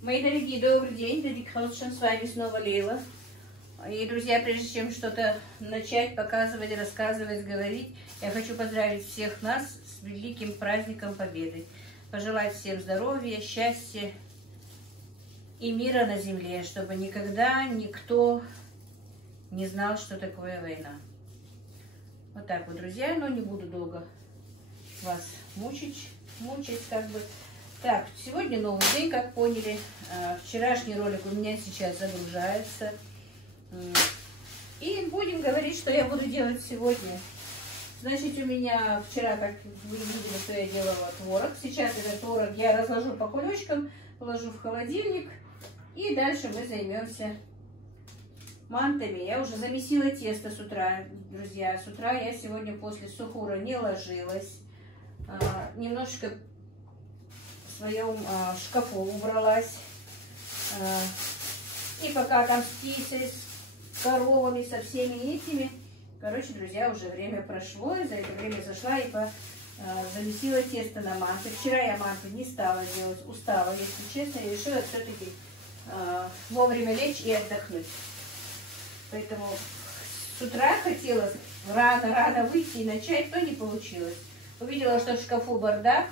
Мои дорогие, добрый день, Дадик Холодшин, с вами снова Лейла. И, друзья, прежде чем что-то начать, показывать, рассказывать, говорить, я хочу поздравить всех нас с великим праздником Победы. Пожелать всем здоровья, счастья и мира на земле, чтобы никогда никто не знал, что такое война. Вот так вот, друзья, но не буду долго вас мучить как бы. Так, сегодня новый день, как поняли. Вчерашний ролик у меня сейчас загружается. И будем говорить, что я буду делать сегодня. Значит, у меня вчера, как вы видели, что я делала творог. Сейчас этот творог я разложу по кулечкам, положу в холодильник. И дальше мы займемся мантами. Я уже замесила тесто с утра, друзья. С утра я сегодня после сухура не ложилась. Немножечко в своем шкафу убралась. И пока там с птицей, с коровами, со всеми этими, короче, друзья, уже время прошло. И за это время зашла и замесила тесто на манты. Вчера я манты не стала делать, устала, если честно. Я решила все-таки вовремя лечь и отдохнуть. Поэтому с утра хотела рано выйти и начать, но не получилось. Увидела, что в шкафу бардак.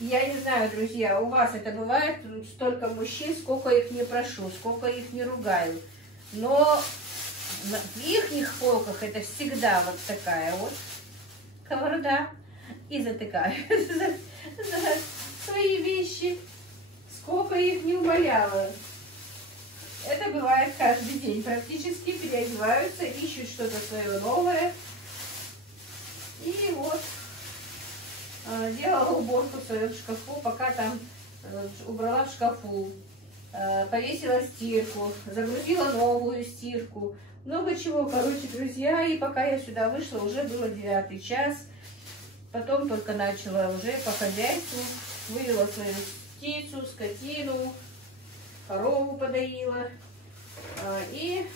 Я не знаю, друзья, у вас это бывает, столько мужчин, сколько их не прошу, сколько их не ругаю. Но в ихних полках это всегда вот такая вот сковорода. И затыкаю за свои вещи. Сколько их не умоляла. Это бывает каждый день. Практически переодеваются, ищут что-то свое новое. И вот делала уборку в своем шкафу, пока там убрала в шкафу, повесила стирку, загрузила новую стирку, много чего, короче, друзья. И пока я сюда вышла, уже было 9 час, потом только начала уже по хозяйству, вывела свою птицу, скотину, корову подоила, и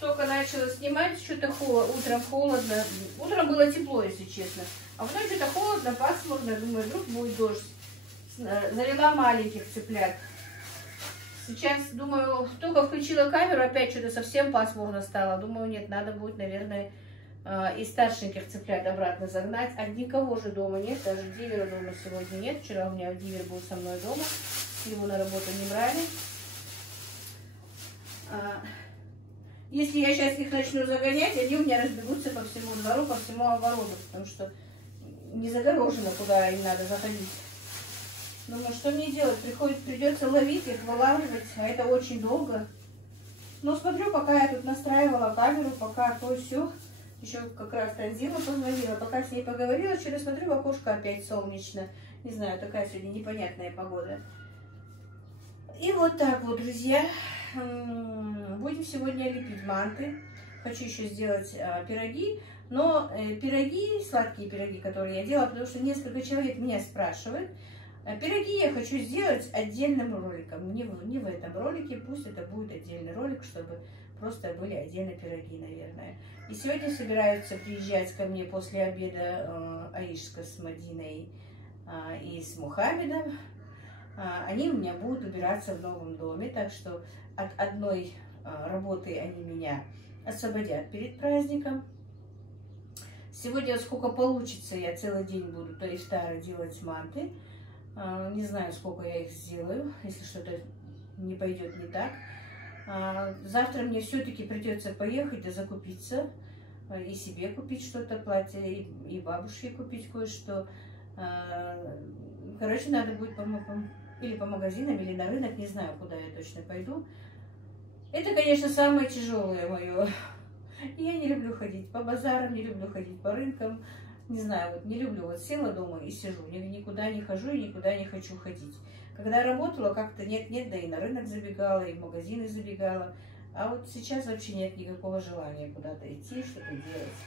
только начала снимать, что-то утром холодно. Утром было тепло, если честно. А потом что-то холодно, пасмурно. Думаю, вдруг будет дождь. Завела маленьких цыплят. Сейчас, думаю, только включила камеру, опять что-то совсем пасмурно стало. Думаю, нет, надо будет, наверное, и старшеньких цыплят обратно загнать. А никого же дома нет, даже дивера дома сегодня нет. Вчера у меня дивер был со мной дома. Его на работу не брали. Если я сейчас их начну загонять, они у меня разбегутся по всему двору, по всему огороду, потому что не загорожено, куда им надо заходить. Думаю, что мне делать? Придется ловить их, вылавливать, а это очень долго. Но смотрю, пока я тут настраивала камеру, пока то все, еще как раз Танзила позвонила, пока с ней поговорила, через смотрю, в окошко опять солнечно. Не знаю, такая сегодня непонятная погода. И вот так вот, друзья. Будем сегодня лепить манты. Хочу еще сделать пироги. Но пироги, сладкие пироги, которые я делала, потому что несколько человек меня спрашивают. Пироги я хочу сделать отдельным роликом. Не в этом ролике, пусть это будет отдельный ролик, чтобы просто были отдельно пироги, наверное. И сегодня собираются приезжать ко мне после обеда Аишка с Мадиной и с Мухаммедом. Они у меня будут убираться в новом доме, так что от одной работы они меня освободят перед праздником. Сегодня, сколько получится, я целый день буду, то есть делать манты. Не знаю, сколько я их сделаю, если что-то не пойдет не так. Завтра мне все-таки придется поехать и закупиться, и себе купить что-то, платье, и бабушке купить кое-что. Короче, надо будет или по магазинам, или на рынок, не знаю, куда я точно пойду. Это, конечно, самое тяжелое мое. Я не люблю ходить по базарам, не люблю ходить по рынкам. Не знаю, вот не люблю. Вот села дома и сижу. Никуда не хожу и никуда не хочу ходить. Когда работала, как-то нет-нет, да и на рынок забегала, и в магазины забегала. А вот сейчас вообще нет никакого желания куда-то идти, что-то делать.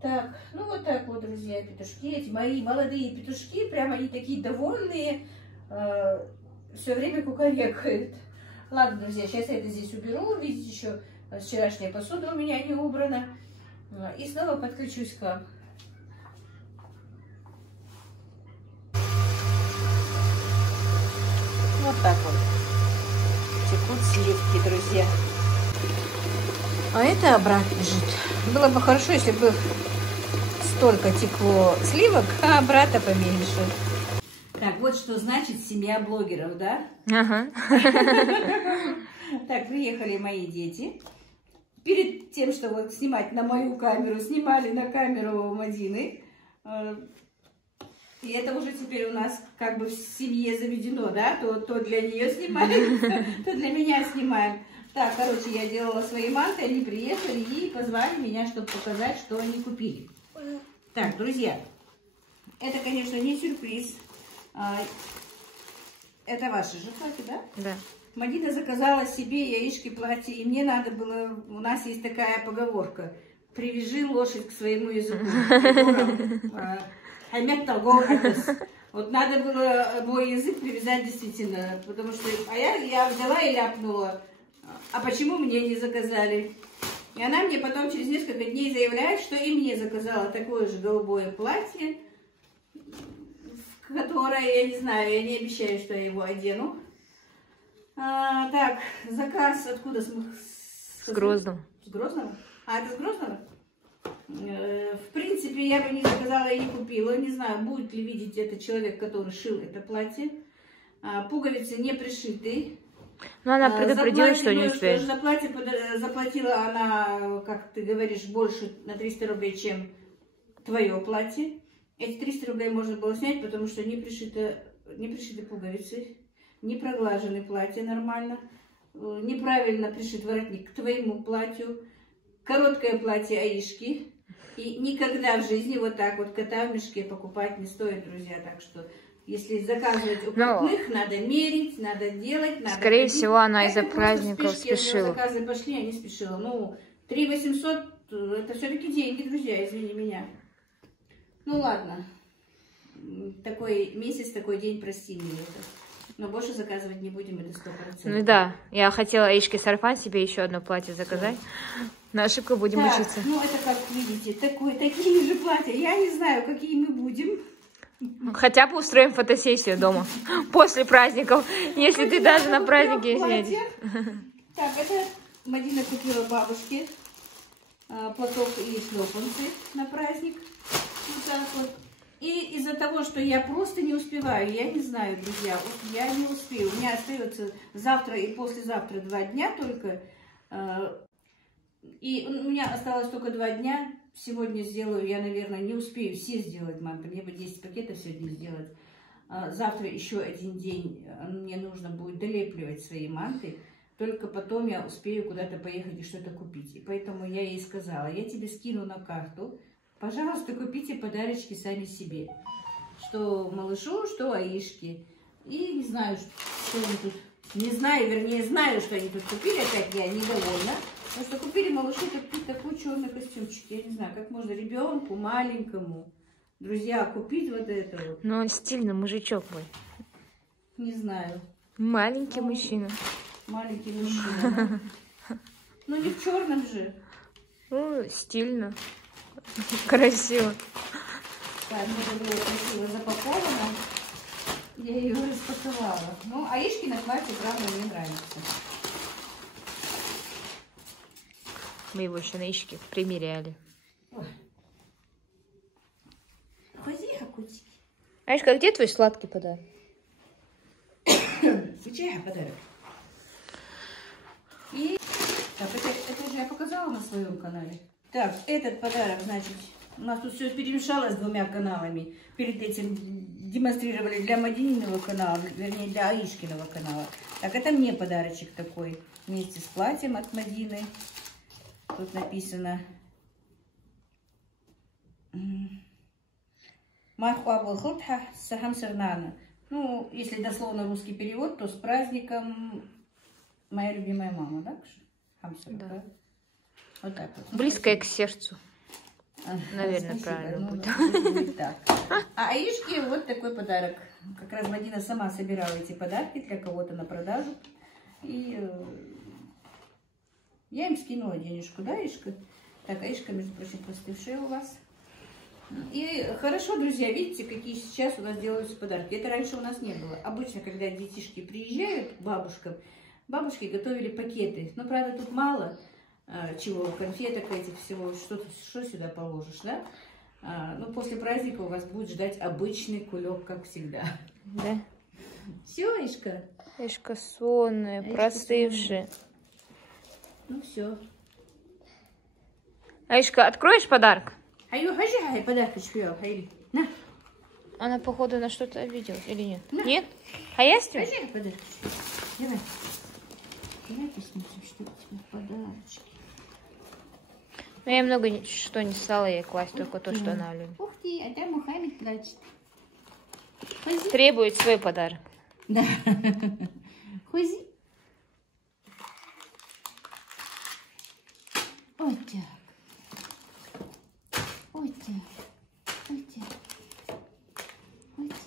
Так, ну вот так вот, друзья, петушки. Эти мои молодые петушки, прямо они такие довольные. Все время кукарекают. Ладно, друзья, сейчас я это здесь уберу. Видите, еще вчерашняя посуда у меня не убрана. И снова подключусь к вам. Вот сливки, друзья. А это обратно лежит. Было бы хорошо, если бы столько текло сливок, а обратно поменьше. Так, вот что значит семья блогеров, да? Ага. Так, приехали мои дети. Перед тем, что вот снимать на мою камеру, снимали на камеру Мадины. И это уже теперь у нас как бы в семье заведено, да? То для нее снимаем, то для меня снимаем. Так, короче, я делала свои манты, они приехали и позвали меня, чтобы показать, что они купили. Так, друзья, это, конечно, не сюрприз. Это ваши же платья, да? Да. Мадина заказала себе яички платье, и мне надо было... У нас есть такая поговорка. Привяжи лошадь к своему языку. Вот надо было мой язык привязать действительно, потому что... А я взяла и ляпнула. А почему мне не заказали? И она мне потом через несколько дней заявляет, что и мне заказала такое же голубое платье, которое, я не знаю, я не обещаю, что я его одену. Так, заказ откуда? С Грозного. С Грозного? А, это с Грозного? В принципе, я бы не заказала и не купила. Не знаю, будет ли видеть это человек, который шил это платье. Пуговицы не пришиты. Но она предупредила, что не успеет. За платье заплатила она, как ты говоришь, больше на 300 рублей, чем твое платье. Эти 300 рублей можно было снять, потому что не пришиты пуговицы, не проглажены платья нормально, неправильно пришит воротник к твоему платью, короткое платье Аишки. И никогда в жизни вот так вот кота в мешке покупать не стоит, друзья. Так что, если заказывать у портных, надо мерить, надо делать, надо... Скорее ходить. всего, она из-за праздников спешила. Заказы пошли, я не спешила. Ну, 3 800 это все-таки деньги, друзья, извини меня. Ну ладно, такой месяц, такой день, прости мне это. Но больше заказывать не будем, это 100%. Ну да, я хотела Аишке сарафан себе еще одно платье заказать. На ошибку будем учиться. Ну это как видите, такие же платья. Я не знаю, какие мы будем. Хотя бы устроим фотосессию дома после праздников, если ты даже на празднике едешь. Так, это Мадина купила бабушке платок и шлепанцы на праздник. Вот так вот. И из-за того, что я просто не успеваю, я не знаю, друзья, я не успею. У меня остается завтра и послезавтра 2 дня только. И у меня осталось только 2 дня. Сегодня сделаю, я, наверное, не успею все сделать манты. Мне бы 10 пакетов сегодня сделать. Завтра еще 1 день мне нужно будет долепливать свои манты. Только потом я успею куда-то поехать и что-то купить. И поэтому я ей сказала, я тебе скину на карту. Пожалуйста, купите подарочки сами себе. Что малышу, что Аишке. И не знаю, что они тут... Не знаю, вернее, знаю, что они тут купили. Опять я недовольна. Потому что купили малышу такой черный костюмчик. Я не знаю, как можно ребенку маленькому, друзья, купить вот это вот. Ну, он стильный мужичок мой. Не знаю. Маленький мужчина. Маленький мужчина. Ну, не в черном же. Ну, стильно. Красиво. Так, это было красиво запаковано. Я ее распаковала. Ну, Аишкино платье, правда, мне нравится. Мы его еще на Аишке примеряли. Хозяйка, котики. Аишка, где твой сладкий подарок? Чай подарок. И так, это же я показала на своем канале. Так, этот подарок, значит, у нас тут все перемешалось с 2 каналами. Перед этим демонстрировали для Мадининого канала, вернее, для Аишкиного канала. Так, это мне подарочек такой, вместе с платьем от Мадины. Тут написано Мархуабу хутха сахам сарнана. Ну, если дословно русский перевод, то с праздником моя любимая мама, да? Хамсер, да. Вот так вот. Близкая к сердцу. Наверное, спасибо. правильно будет так. А Аишке вот такой подарок. Как раз Мадина сама собирала эти подарки для кого-то на продажу. И я им скинула денежку, да, Аишка? Так, Аишка, между прочим, простывшая у вас. И хорошо, друзья, видите, какие сейчас у нас делаются подарки. Это раньше у нас не было. Обычно, когда детишки приезжают к бабушкам, Бабушки готовили пакеты. Ну, правда, тут мало чего, конфеток этих всего. Что сюда положишь, да? Ну, после праздника у вас будет ждать обычный кулек, как всегда. Да. Все, Ишка? Ишка сонная, простывшая. Ну, все. Аишка, откроешь подарок? Подарочку, на. Она, походу, на что-то обиделась или нет? На. Нет? А я с Давай. Давай посмотрим, что у тебя в подарочке. Ну, я много что не стала ей класть, только то, что она любит. Ух ты, а там Мухаммед плачет. Требует свой подарок. Да. Хузи. Вот так. Вот так. Вот так. Вот так.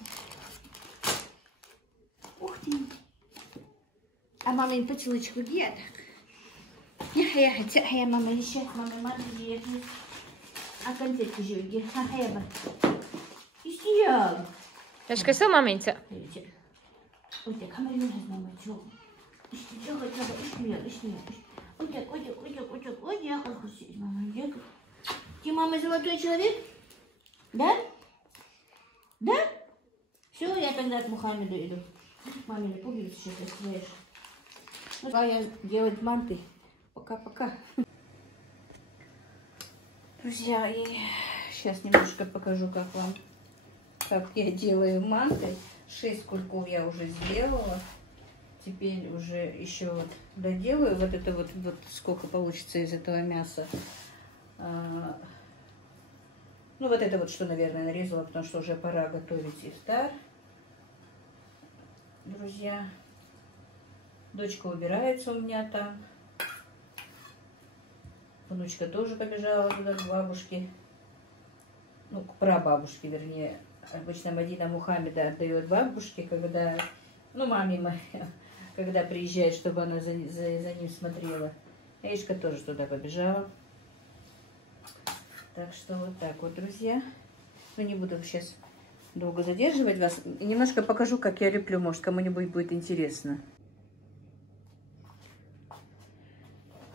Ух ты. А мамин поцелуйчик где? Я хотя я мама еще мама где? А конфетки же где? А я бы. Истиял. Aишka, сама маменька. Ой, так камеру не знаю, что. Ты мама золотой человек? Да? Да? Все, я тогда к Мухаммеду иду. Маме не пуговицы сейчас оставишь. Ну, я делать манты. Пока-пока. Друзья, и сейчас немножко покажу, как я делаю манты. 6 кульков я уже сделала. Теперь уже еще вот доделаю. Вот это вот сколько получится из этого мяса. Ну вот это вот что, наверное, нарезала, потому что уже пора готовить ифтар. Друзья, дочка убирается у меня там. Внучка тоже побежала туда к бабушке. Ну, к прабабушке, вернее. Обычно Мадина Мухаммеда отдает бабушке, когда, ну, маме моей, когда приезжает, чтобы она за ним смотрела. Аишка тоже туда побежала. Так что вот так вот, друзья. Ну, не буду сейчас долго задерживать вас. Немножко покажу, как я леплю, может, кому-нибудь будет интересно.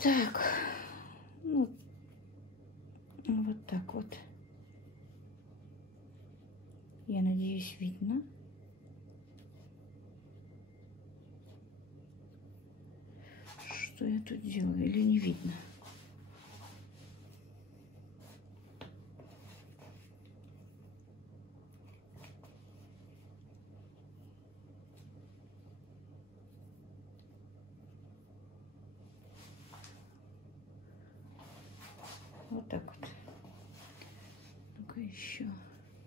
Так, ну, вот так вот. Я надеюсь, видно. Что я тут делаю или не видно? Вот так вот. Ну-ка еще.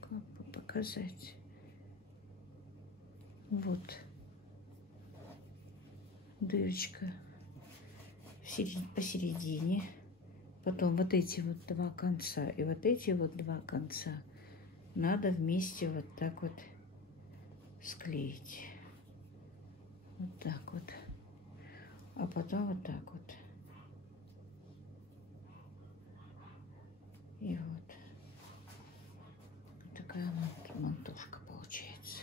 Как бы показать. Вот. Дырочка посередине. Потом вот эти вот два конца и вот эти вот два конца надо вместе вот так вот склеить. Вот так вот. А потом вот так вот. И вот. Такая мантушка получается.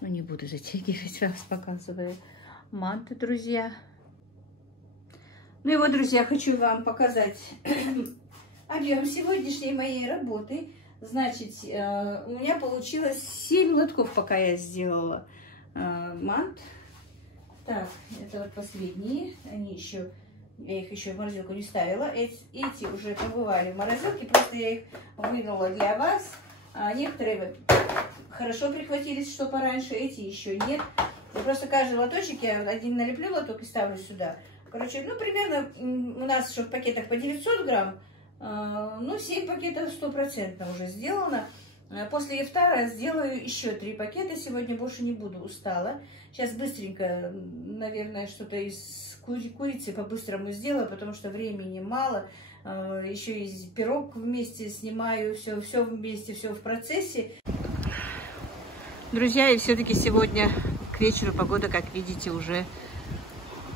Ну, не буду затягивать вас, показываю манты, друзья. Ну и вот, друзья, хочу вам показать объем сегодняшней моей работы. Значит, у меня получилось 7 лотков, пока я сделала мант. Так, это вот последние. Они еще, я их еще в морозилку не ставила. Эти уже побывали в морозилке, просто я их вынула для вас. А некоторые хорошо прихватились, что пораньше, эти еще нет. Я просто каждый лоточек, я один налеплю лоток и ставлю сюда. Короче, ну, примерно у нас еще в пакетах по 900 грамм, ну, 7 пакетов 100% уже сделано. После ифтара сделаю еще 3 пакета, сегодня больше не буду, устала. Сейчас быстренько, наверное, что-то из курицы по-быстрому сделаю, потому что времени мало. Еще и пирог вместе снимаю, все вместе, все в процессе. Друзья, и все-таки сегодня к вечеру погода, как видите, уже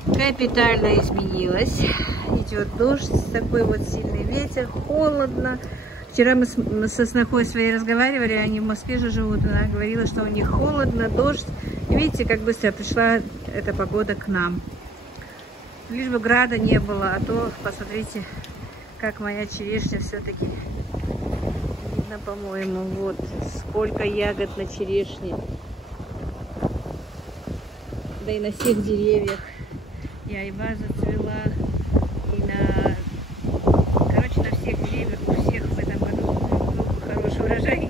капитально изменилась. Идет дождь, такой вот сильный ветер, холодно. Вчера мы со снохой своей разговаривали, они в Москве же живут, она говорила, что у них холодно, дождь, и Видите, как быстро пришла эта погода к нам. Лишь бы града не было, а то посмотрите, как моя черешня все-таки видно, по-моему. Вот сколько ягод на черешне. Да и на всех деревьях. И айва зацвела, и короче, на всех деревьях, у всех в этом году был хороший урожай,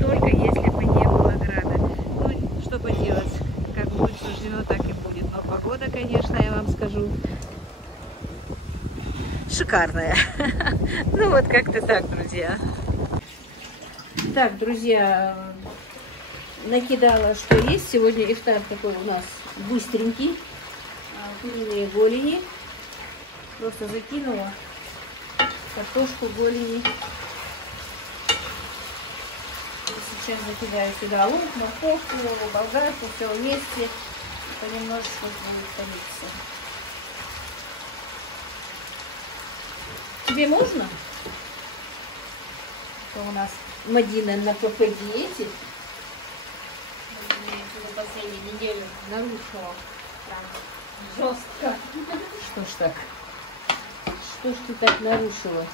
только если бы не было града. Ну, что поделать, как будет суждено, так и будет. Но погода, конечно, я вам скажу, шикарная. Ну вот как-то так, друзья. Так, друзья, накидала, что есть. Сегодня ифтар такой у нас быстренький. Куриные голени. Просто закинула картошку, голени. Сейчас закидаю сюда лук, морковку, болгарку, все вместе. Понемножечку будет томиться. Тебе можно? Это у нас Мадина на ПП-диете. За последнюю неделю нарушила. Жестко. Что ж так? Что ж ты так нарушила?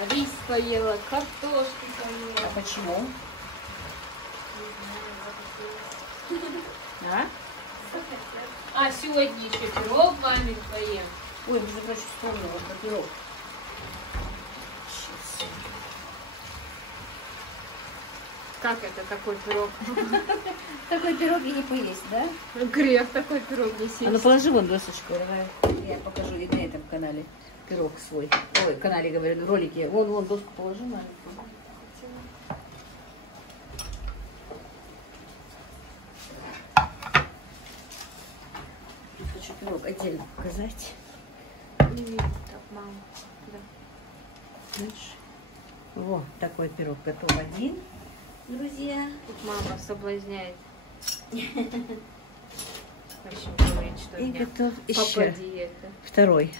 А рис поела, картошку поела. А почему? А? А сегодня еще пирог мамин поем. Ой, между прочим, вспомнила про пирог. Сейчас. Как это, такой пирог? Такой пирог и не поесть, да? Грех такой пирог не съесть. А ну положи вон досочку, давай. Я покажу и на этом канале пирог свой. Ой, канале, говорю, в ролике. Вон доску положи маленькую. Хочу пирог отдельно показать. Не видно так, мама. Да. Знаешь? Вот такой пирог готов один, друзья. Тут мама соблазняет. В общем, говорит, что И готов еще папа диета. второй.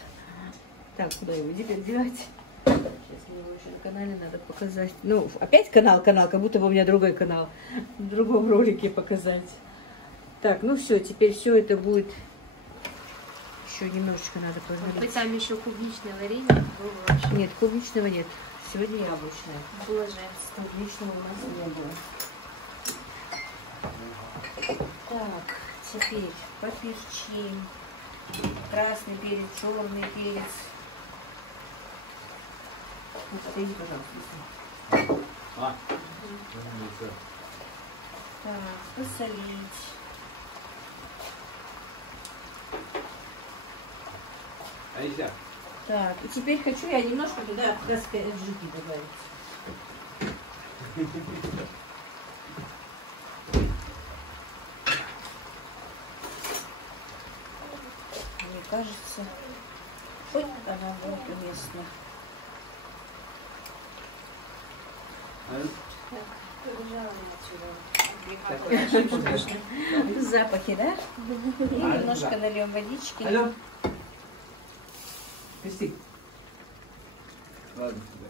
Так, куда его теперь девать? Сейчас мне его еще на канале надо показать. Ну, опять канал, как будто бы у меня другой канал. В другом ролике показать. Так, ну все, теперь все это будет. Еще немножечко надо Может быть, пожарить. там еще клубничное варенье было вообще. Нет, клубничного нет. Сегодня яблочное. Боже. Клубничного у нас не было. Так, теперь поперчим. Красный перец, черный перец. Ну, подойди, пожалуйста. Так, посолить. Так, и теперь хочу я немножко туда жидкий добавить. Мне кажется, хоть она будет уместна. Запахи, да? И немножко нальем водички. Алло. Пусти. Ладно, сюда.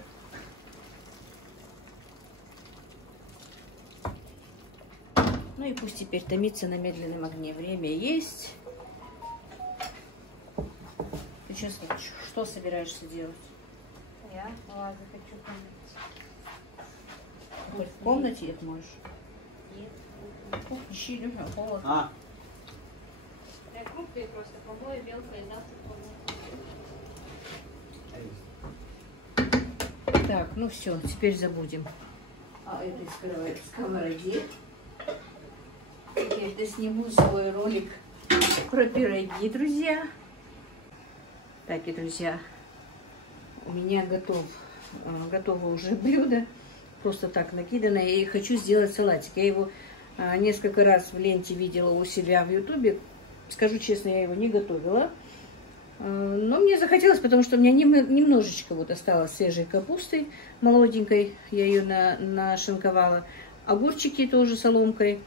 Ну и пусть теперь томится на медленном огне. Время есть. Ты что собираешься делать? Я ладно, хочу помыть. Хоть в комнате это можешь? Нет. Ищи, Илюха, холодно. Я крупные просто помою, мелко и завтра помою. Так, ну все, теперь забудем о этой сковороде. Теперь досниму свой ролик про пироги, друзья. Так, и друзья, у меня готово уже блюдо. Просто так накидано. И хочу сделать салатик. Я его несколько раз в ленте видела у себя в ютубе. Скажу честно, я его не готовила. Но мне захотелось, потому что у меня немножечко вот осталось свежей капусты молоденькой. Я ее нашинковала. Огурчики тоже соломкой.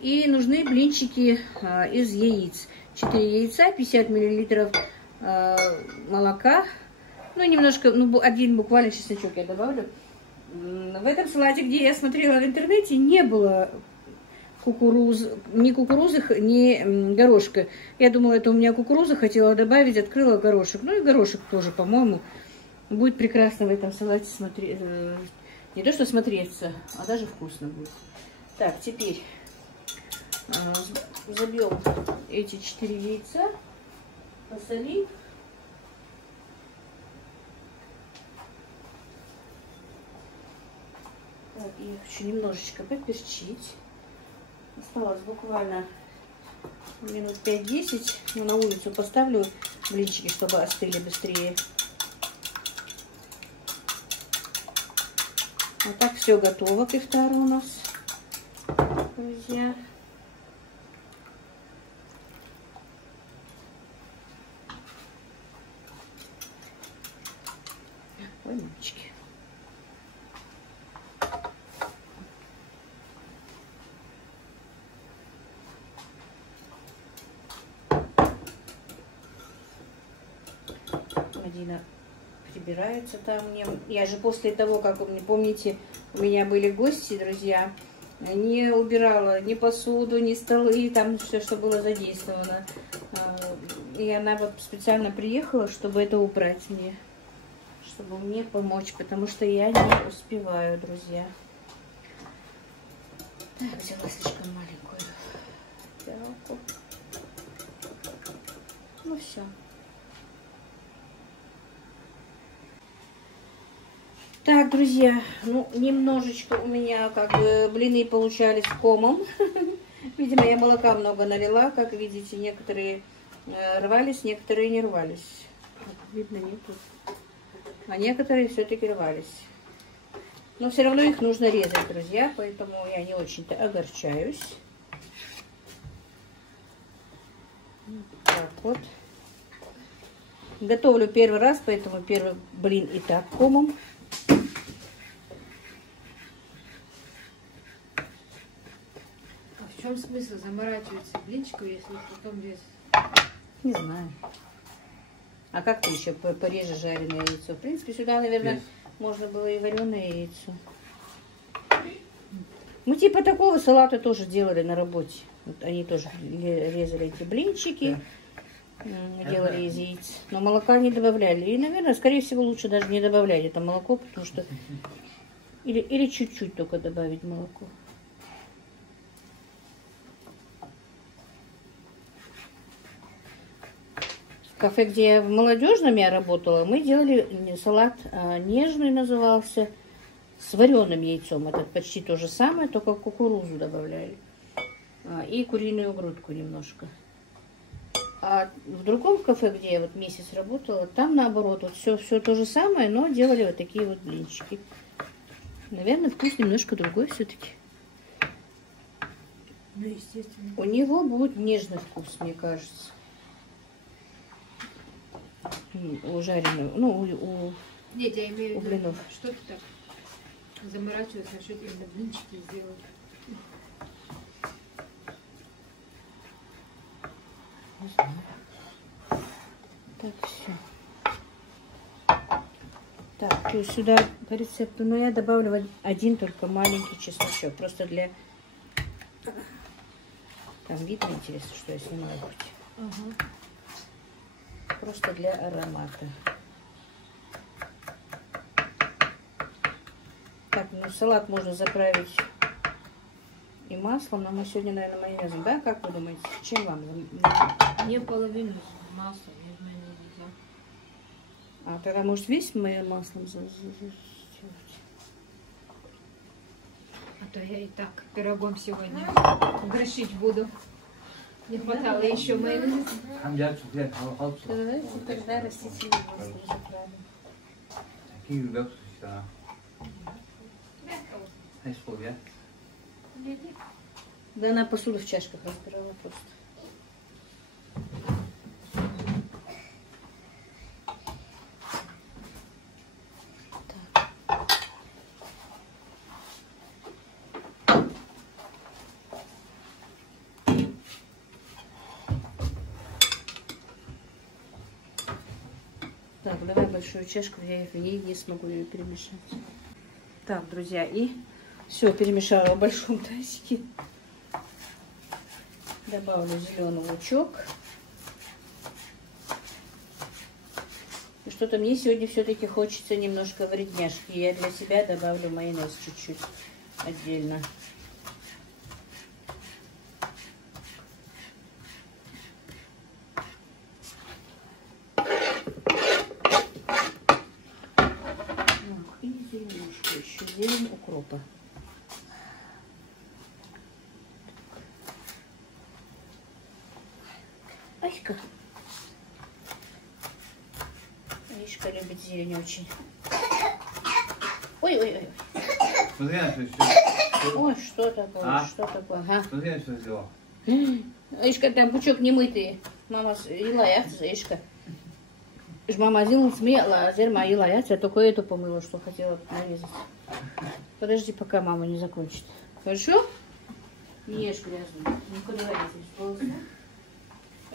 И нужны блинчики из яиц. 4 яйца, 50 миллилитров молока. Ну, немножко, ну, один буквально чесночок я добавлю. В этом салате, где я смотрела в интернете, не было ни кукурузы, ни горошка. Я думала, это у меня кукуруза, хотела добавить, открыла горошек. Ну и горошек тоже, по-моему, будет прекрасно в этом салате смотреть. Не то, что смотреться, а даже вкусно будет. Так, теперь забьем эти 4 яйца, посолим. Так, и я хочу немножечко поперчить. Осталось буквально минут 5-10. Но на улицу поставлю блинчики, чтобы остыли быстрее. Вот так все готово к ифтару у нас, друзья. Ой, мальчики. Мадина прибирается там. Я же после того, как, помните, у меня были гости, друзья, не убирала ни посуду, ни столы, там все, что было задействовано. И она вот специально приехала, чтобы это убрать мне, чтобы мне помочь, потому что я не успеваю, друзья. Так, взяла слишком маленькую тарелку. Ну все. Так, друзья, ну, немножечко у меня как бы блины получались комом. Видимо, я молока много налила. Как видите, некоторые рвались, некоторые не рвались. Вот, видно, нету. А некоторые все-таки рвались. Но все равно их нужно резать, друзья, поэтому я не очень-то огорчаюсь. Так вот. Готовлю первый раз, поэтому первый блин и так комом. В чем смысл заморачиваться блинчиком, если потом без... Не знаю. А как ты еще порежешь жареное яйцо? В принципе, сюда, наверное, можно было и вареное яйцо. Мы типа такого салата тоже делали на работе. Вот они тоже резали эти блинчики, делали из яиц. Но молока не добавляли. И, наверное, скорее всего, лучше даже не добавлять это молоко, потому что... Или чуть-чуть только добавить молоко. В кафе, где я в молодежном я работала, мы делали салат нежный, назывался, с вареным яйцом. Это почти то же самое, только кукурузу добавляли. И куриную грудку немножко. А в другом кафе, где я вот месяц работала, там наоборот, вот все то же самое, но делали вот такие вот блинчики. Наверное, вкус немножко другой все-таки. Ну, естественно. У него будет нежный вкус, мне кажется. У жареного, ну, Нет, я имею в виду, блинов. что ты так заморачиваться, что ты именно блинчики сделать. Не знаю. Так, все. Так, то есть сюда по рецепту, но я добавлю один только маленький чесночок, просто для... Там видно, интересно, что я снимаю хоть. Ага. Просто для аромата. Так, ну салат можно заправить и маслом, но мы сегодня, наверное, майонезом, да? Как вы думаете, чем вам? Не половину масла, без майонеза. А тогда, может, весь маслом сделать? А то я и так пирогом сегодня грешить буду. Не хватало еще майонеза. Давайте тогда растительный масло заправим. Да она посуду в чашках разбирала просто. Так, давай большую чашку, я в ней не смогу ее перемешать. Так, друзья, и все перемешала в большом тазике. Добавлю зеленый лучок. И что-то мне сегодня все-таки хочется немножко вредняшки. Я для себя добавлю майонез чуть-чуть отдельно. И зеленушку еще, зелень укропа. Аська. Мишка любит зелень очень. Ой-ой-ой. Смотри, Ой, что такое? А? Что такое? Ага. смотри, что сделал. Ишка, там пучок немытый. Мама ела яйца, Ишка. Мама сделала смело, а зерма ела яйца, я только эту помыла, что хотела нарезать. Подожди, пока мама не закончит. Хорошо? Не ешь грязную. Никуда не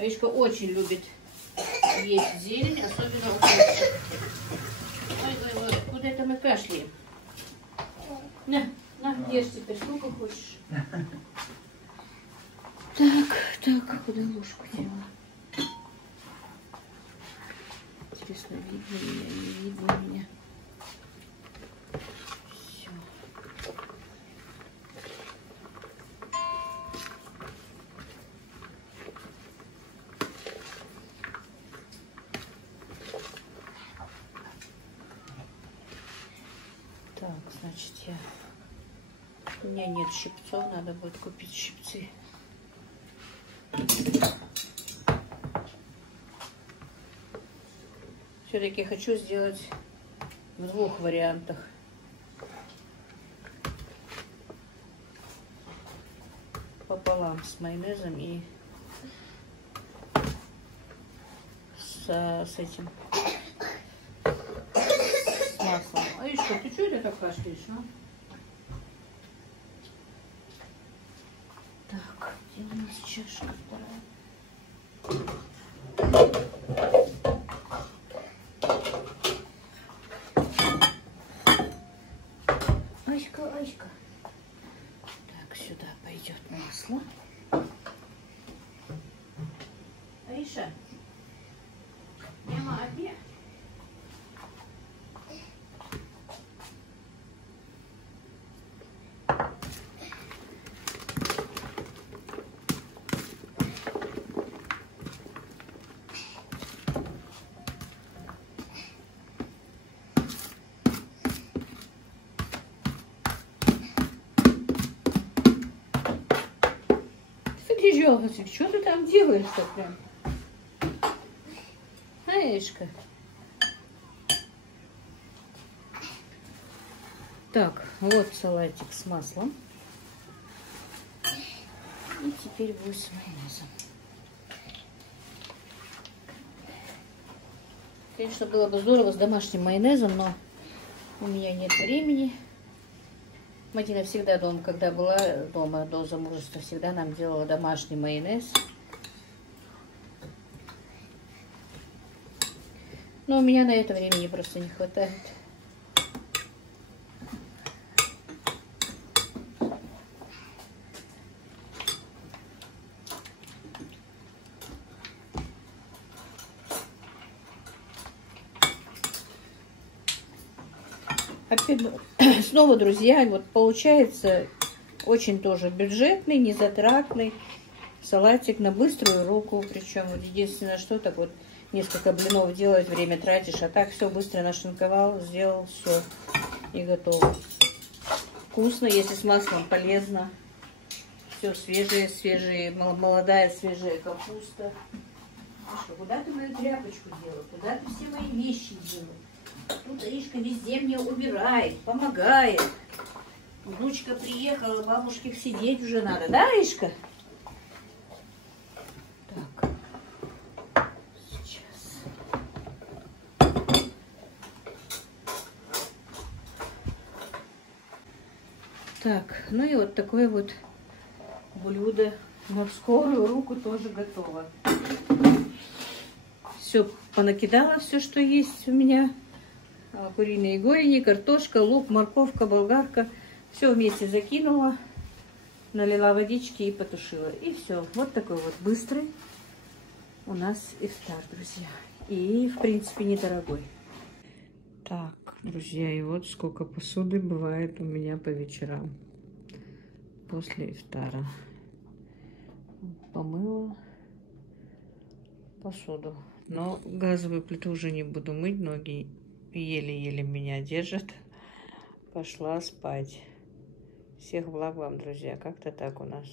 ешь. Ишка очень любит есть зелень, особенно укропчик. Ой, куда это мы кашляем? На, ешь теперь, сколько хочешь. Так, куда ложку делала? Интересно, видно меня, не видно меня. Все. Так, значит, у меня нет щипцов, надо будет купить щипцы. Все-таки хочу сделать в двух вариантах. Пополам с майонезом и с этим, с маслом. Аишка, ты что это так кашляешь, а? Так, где у нас чашка вторая? Аська. Так, сюда пойдет масло. Аиша, мама обед. Что ты там делаешь-то прям? Аишка. Так, вот салатик с маслом. И теперь будет с майонезом. Конечно, было бы здорово с домашним майонезом, но у меня нет времени. Мадина всегда дома, когда была дома до замужества, всегда нам делала домашний майонез. Но у меня на это времени просто не хватает. Опять, снова, друзья, вот получается очень тоже бюджетный, незатратный салатик на быструю руку. Причем вот единственное, что так вот несколько блинов делать, время тратишь, а так все быстро нашинковал, сделал, все и готово. Вкусно, если с маслом, полезно. Все свежие, молодая свежая капуста. Мишка, куда ты мою тряпочку делала? Куда ты все мои вещи делала? Тут Иришка везде мне убирает, помогает. Внучка приехала, бабушке сидеть уже надо. Да, Иришка? Так. Сейчас. Так, ну и вот такое вот блюдо на скорую руку тоже готово. Все понакидала, все, что есть у меня. Куриные голени, картошка, лук, морковка, болгарка. Все вместе закинула. налила водички и потушила. И все. Вот такой вот быстрый у нас ифтар, друзья. И, в принципе, недорогой. Так, друзья, и вот сколько посуды бывает у меня по вечерам после ифтара. Помыла посуду. Но газовую плиту уже не буду мыть, ноги еле-еле меня держат. Пошла спать. Всех благ вам, друзья. Как-то так у нас.